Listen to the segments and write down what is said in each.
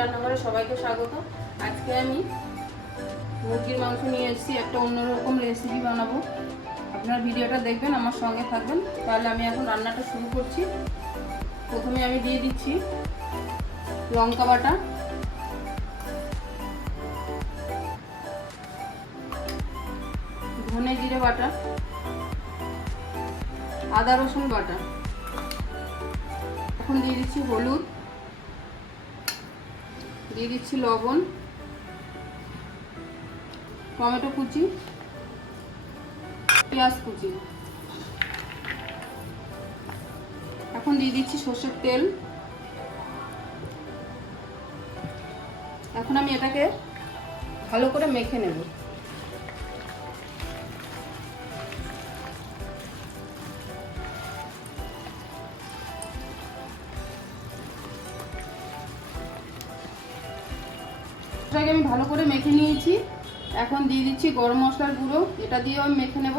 রান্নাঘরে সবাইকে স্বাগত। আজকে আমি মুরগির মাংস নিয়ে এসেছি, একটা অন্যরকম রেসিপি বানাবো। আপনার ভিডিওটা দেখবেন, আমার সঙ্গে থাকবেন। তাহলে আমি এখন রান্নাটা শুরু করছি। প্রথমে আমি দিয়ে দিচ্ছি লঙ্কা বাটা। ধনে জিরে বাটা। আদা রসুন বাটা। এখন দিয়ে দিচ্ছি হলুদ। দিয়ে দিচ্ছি লবণ, টমেটো কুচি, পেঁয়াজ কুচি। এখন দিয়ে দিচ্ছি সর্ষের তেল। এখন আমি এটাকে ভালো করে মেখে নেব। এটাকে আমি ভালো করে মেখে নিয়েছি। এখন দিয়ে দিচ্ছি গরম মশলার গুঁড়ো। এটা দিয়েও আমি মেখে নেব।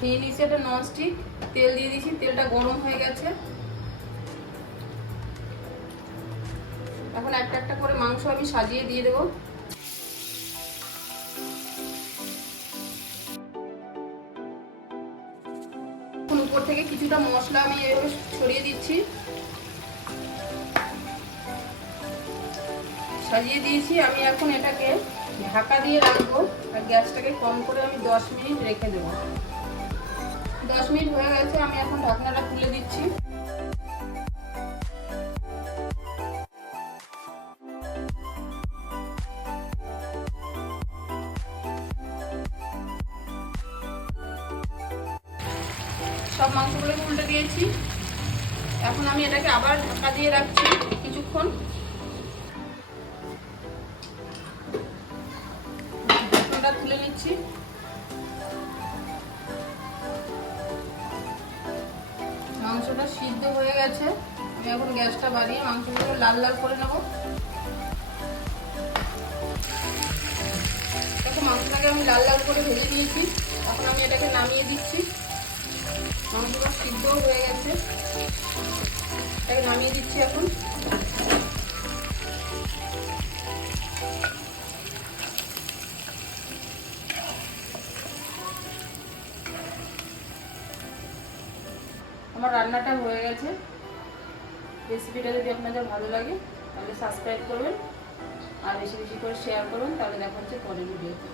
দিয়ে দিচ্ছি একটা ননস্টিক তেল দিয়ে দিচ্ছি, তেলটা গরম হয়ে গেছে। এখন একটা একটা করে মাংস আমি সাজিয়ে দিয়ে দেবো। উপর থেকে কিছুটা মশলা আমি এভাবে ছড়িয়ে দিচ্ছি। সাজিয়ে দিয়েছি। আমি এখন এটাকে ঢাকা দিয়ে রাখব আর গ্যাসটাকে কম করে আমি দশ মিনিট রেখে দেবো। দশ মিনিট হয়ে গেছে, আমি এখন ঢাকনাটা খুলে দিচ্ছি। সব মাংসগুলো উল্টে দিয়েছি। এখন আমি এটাকে আবার ঢাকা দিয়ে রাখছি কিছুক্ষণ। সিদ্ধ হয়ে গেছে। আমি এখন গ্যাসটা বাড়িয়ে মাংসগুলো লাল লাল করে নেব। দেখো, মাংসটাকে আমি লাল লাল করে ভেজে নিয়েছি। এখন আমি এটাকে নামিয়ে দিচ্ছি। মাংসটা সিদ্ধ হয়ে গেছে। এটাকে নামিয়ে দিচ্ছি এখন। আমার রান্নাটা হয়ে গেছে। রেসিপিটা যদি আপনাদের ভালো লাগে, তাহলে সাবস্ক্রাইব করবেন। আর বেশি বেশি করে শেয়ার করুন তাহলে দেখা হচ্ছে পরের ভিডিওতে